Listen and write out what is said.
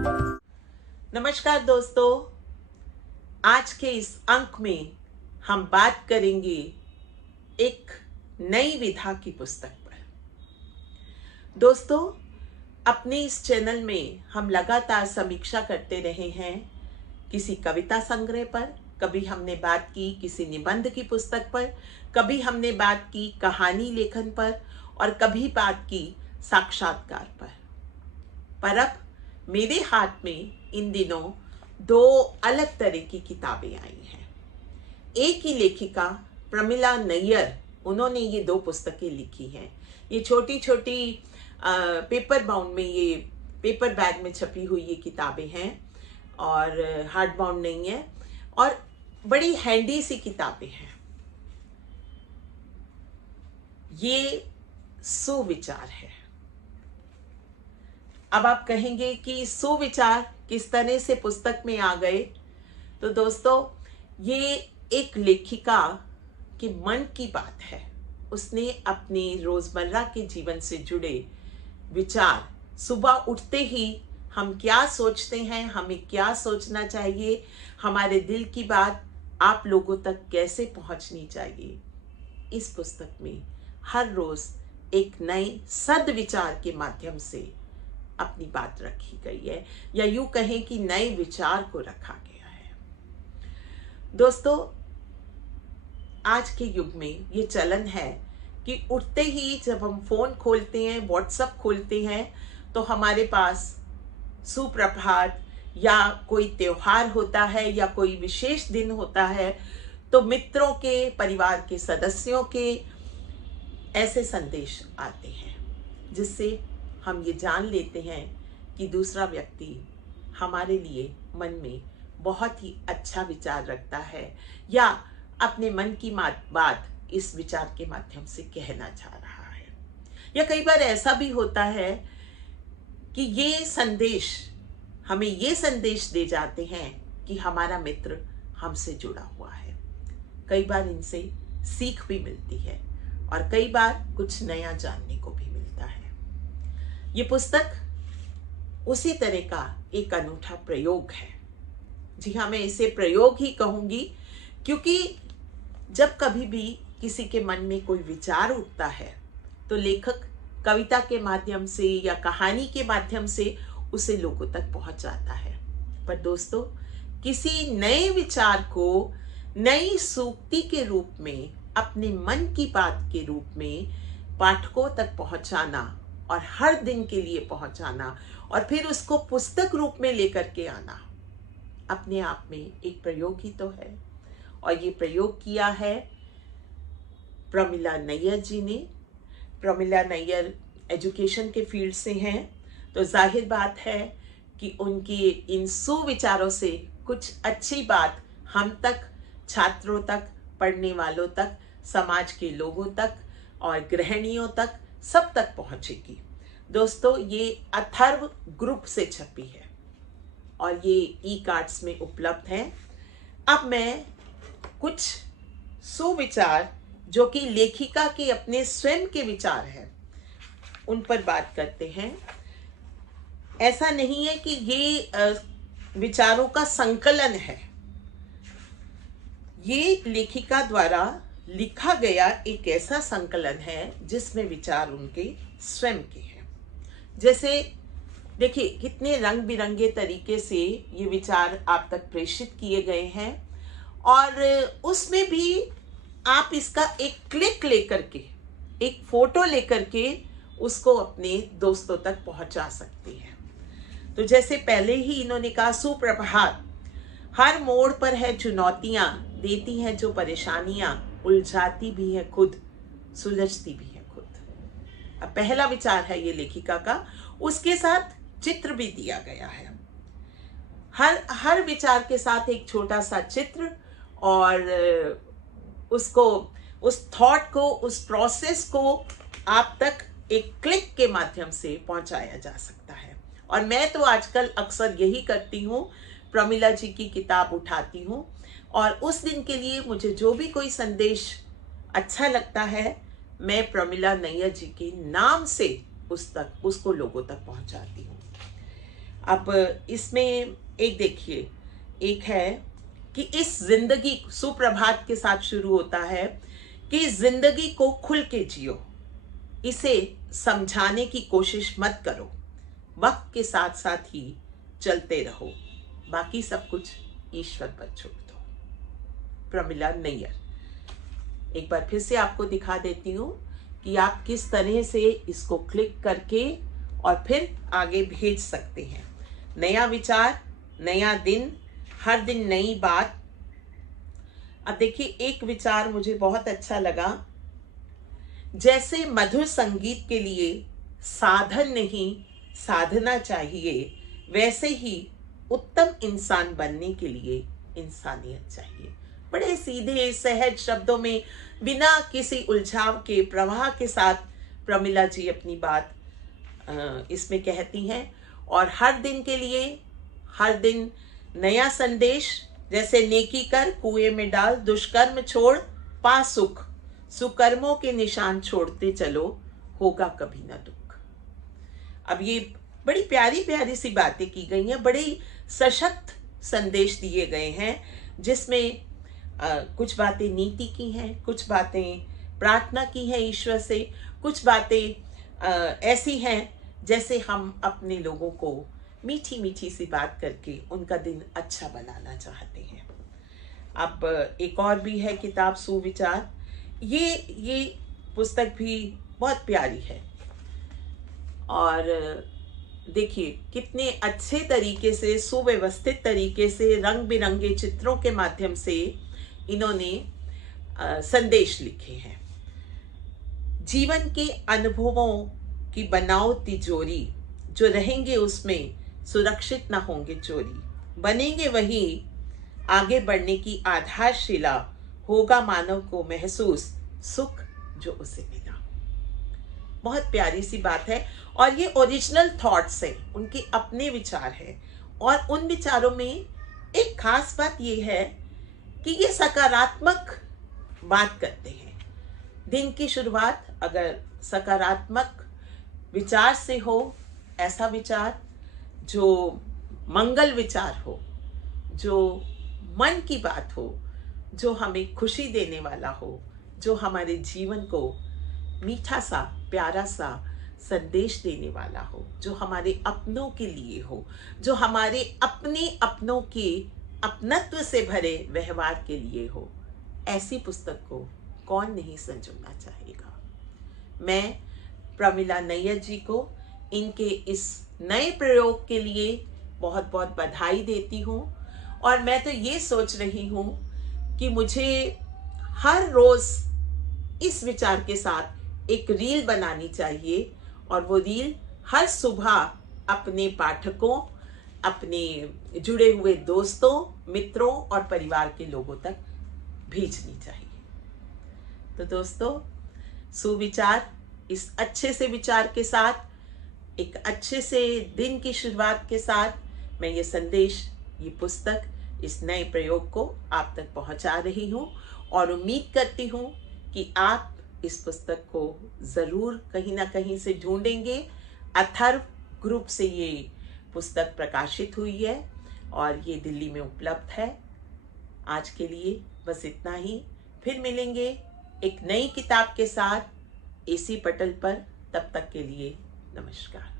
नमस्कार दोस्तों, आज के इस अंक में हम बात करेंगे एक नई विधा की पुस्तक पर। दोस्तों, अपने इस चैनल में हम लगातार समीक्षा करते रहे हैं किसी कविता संग्रह पर, कभी हमने बात की किसी निबंध की पुस्तक पर, कभी हमने बात की कहानी लेखन पर और कभी बात की साक्षात्कार पर अब मेरे हाथ में इन दिनों दो अलग तरह की किताबें आई हैं। एक ही लेखिका प्रमिला नैयर, उन्होंने ये दो पुस्तकें लिखी हैं। ये छोटी छोटी पेपर बाउंड में, ये पेपर बैग में छपी हुई ये किताबें हैं और हार्ड बाउंड नहीं है और बड़ी हैंडी सी किताबें हैं। ये सुविचार है। अब आप कहेंगे कि सुविचार किस तरह से पुस्तक में आ गए? तो दोस्तों, ये एक लेखिका के मन की बात है। उसने अपने रोजमर्रा के जीवन से जुड़े विचार, सुबह उठते ही हम क्या सोचते हैं, हमें क्या सोचना चाहिए, हमारे दिल की बात आप लोगों तक कैसे पहुंचनी चाहिए, इस पुस्तक में हर रोज एक नए सद्विचार के माध्यम से अपनी बात रखी गई है, या यूं कहें कि नए विचार को रखा गया है। दोस्तों, आज के युग में ये चलन है कि उठते ही जब हम फोन खोलते हैं, व्हाट्सएप खोलते हैं, तो हमारे पास सुप्रभात या कोई त्योहार होता है या कोई विशेष दिन होता है, तो मित्रों के, परिवार के सदस्यों के ऐसे संदेश आते हैं जिससे हम ये जान लेते हैं कि दूसरा व्यक्ति हमारे लिए मन में बहुत ही अच्छा विचार रखता है या अपने मन की बात इस विचार के माध्यम से कहना चाह रहा है। या कई बार ऐसा भी होता है कि ये संदेश हमें ये संदेश दे जाते हैं कि हमारा मित्र हमसे जुड़ा हुआ है। कई बार इनसे सीख भी मिलती है और कई बार कुछ नया जानने को भी मिलता है। ये पुस्तक उसी तरह का एक अनूठा प्रयोग है। जी हाँ, मैं इसे प्रयोग ही कहूंगी, क्योंकि जब कभी भी किसी के मन में कोई विचार उठता है तो लेखक कविता के माध्यम से या कहानी के माध्यम से उसे लोगों तक पहुंचाता है। पर दोस्तों, किसी नए विचार को नई सूक्ति के रूप में, अपने मन की बात के रूप में पाठकों तक पहुंचाना और हर दिन के लिए पहुंचाना और फिर उसको पुस्तक रूप में लेकर के आना, अपने आप में एक प्रयोग ही तो है। और ये प्रयोग किया है प्रमिला नैयर जी ने। प्रमिला नैयर एजुकेशन के फील्ड से हैं, तो जाहिर बात है कि उनकी इन सुविचारों से कुछ अच्छी बात हम तक, छात्रों तक, पढ़ने वालों तक, समाज के लोगों तक और गृहिणियों तक, सब तक पहुंचेगी। दोस्तों, ये अथर्व ग्रुप से छपी है और ये ई-कार्ड्स में उपलब्ध है। अब मैं कुछ सुविचार जो कि लेखिका के अपने स्वयं के विचार हैं, उन पर बात करते हैं। ऐसा नहीं है कि ये विचारों का संकलन है, ये लेखिका द्वारा लिखा गया एक ऐसा संकलन है जिसमें विचार उनके स्वयं के हैं। जैसे देखिए, कितने रंग बिरंगे तरीके से ये विचार आप तक प्रेषित किए गए हैं और उसमें भी आप इसका एक क्लिक लेकर के, एक फोटो लेकर के उसको अपने दोस्तों तक पहुंचा सकते हैं। तो जैसे पहले ही इन्होंने कहा, सुप्रभात, हर मोड़ पर है चुनौतियां, देती हैं जो परेशानियां, उलझाती भी है खुद, सुलझती भी है खुद। अब पहला विचार है ये लेखिका का, उसके साथ चित्र भी दिया गया है। हर विचार के साथ एक छोटा सा चित्र और उसको, उस थॉट को, उस प्रोसेस को आप तक एक क्लिक के माध्यम से पहुंचाया जा सकता है। और मैं तो आजकल अक्सर यही करती हूँ, प्रमिला जी की किताब उठाती हूँ और उस दिन के लिए मुझे जो भी कोई संदेश अच्छा लगता है, मैं प्रमिला नैयर जी के नाम से उसको लोगों तक पहुंचाती हूँ। अब इसमें एक देखिए, एक है कि इस जिंदगी, सुप्रभात के साथ शुरू होता है कि जिंदगी को खुल के जियो, इसे समझाने की कोशिश मत करो, वक्त के साथ साथ ही चलते रहो, बाकी सब कुछ ईश्वर पर छोड़ दो। प्रमिला नैयर। एक बार फिर से आपको दिखा देती हूँ कि आप किस तरह से इसको क्लिक करके और फिर आगे भेज सकते हैं। नया विचार, नया दिन, हर दिन नई बात। अब देखिए, एक विचार मुझे बहुत अच्छा लगा। जैसे मधुर संगीत के लिए साधन नहीं साधना चाहिए, वैसे ही उत्तम इंसान बनने के लिए इंसानियत चाहिए। बड़े सीधे सहज शब्दों में, बिना किसी उलझाव के, प्रवाह के साथ प्रमिला जी अपनी बात इसमें कहती हैं। और हर दिन के लिए हर दिन नया संदेश, जैसे नेकी कर कुएं में डाल, दुष्कर्म छोड़ पा सुख, सुकर्मों के निशान छोड़ते चलो, होगा कभी ना दुख। अब ये बड़ी प्यारी प्यारी सी बातें की गई हैं, बड़े सशक्त संदेश दिए गए हैं, जिसमें कुछ बातें नीति की हैं, कुछ बातें प्रार्थना की हैं ईश्वर से, कुछ बातें ऐसी हैं जैसे हम अपने लोगों को मीठी मीठी सी बात करके उनका दिन अच्छा बनाना चाहते हैं। अब एक और भी है किताब सुविचार। ये पुस्तक भी बहुत प्यारी है, और देखिए कितने अच्छे तरीके से, सुव्यवस्थित तरीके से, रंग बिरंगे चित्रों के माध्यम से इन्होंने संदेश लिखे हैं। जीवन के अनुभवों की बनाओ तिजोरी, जो रहेंगे उसमें सुरक्षित ना होंगे चोरी, बनेंगे वही आगे बढ़ने की आधारशिला, होगा मानव को महसूस सुख जो उसे मिला। बहुत प्यारी सी बात है, और ये ओरिजिनल थॉट्स है, उनके अपने विचार है। और उन विचारों में एक खास बात ये है कि ये सकारात्मक बात करते हैं। दिन की शुरुआत अगर सकारात्मक विचार से हो, ऐसा विचार जो मंगल विचार हो, जो मन की बात हो, जो हमें खुशी देने वाला हो, जो हमारे जीवन को मीठा सा, प्यारा सा संदेश देने वाला हो, जो हमारे अपनों के लिए हो, जो हमारे अपने अपनों के अपनत्व से भरे व्यवहार के लिए हो, ऐसी पुस्तक को कौन नहीं संजोना चाहेगा। मैं प्रमिला नैयर जी को इनके इस नए प्रयोग के लिए बहुत बहुत बधाई देती हूँ। और मैं तो ये सोच रही हूँ कि मुझे हर रोज इस विचार के साथ एक रील बनानी चाहिए, और वो रील हर सुबह अपने पाठकों, अपने जुड़े हुए दोस्तों, मित्रों और परिवार के लोगों तक भेजनी चाहिए। तो दोस्तों, सुविचार, इस अच्छे से विचार के साथ, एक अच्छे से दिन की शुरुआत के साथ मैं ये संदेश, ये पुस्तक, इस नए प्रयोग को आप तक पहुंचा रही हूं, और उम्मीद करती हूं कि आप इस पुस्तक को ज़रूर कहीं ना कहीं से ढूंढेंगे। अथर्व ग्रुप से ये पुस्तक प्रकाशित हुई है और ये दिल्ली में उपलब्ध है। आज के लिए बस इतना ही। फिर मिलेंगे एक नई किताब के साथ एसी पटल पर। तब तक के लिए नमस्कार।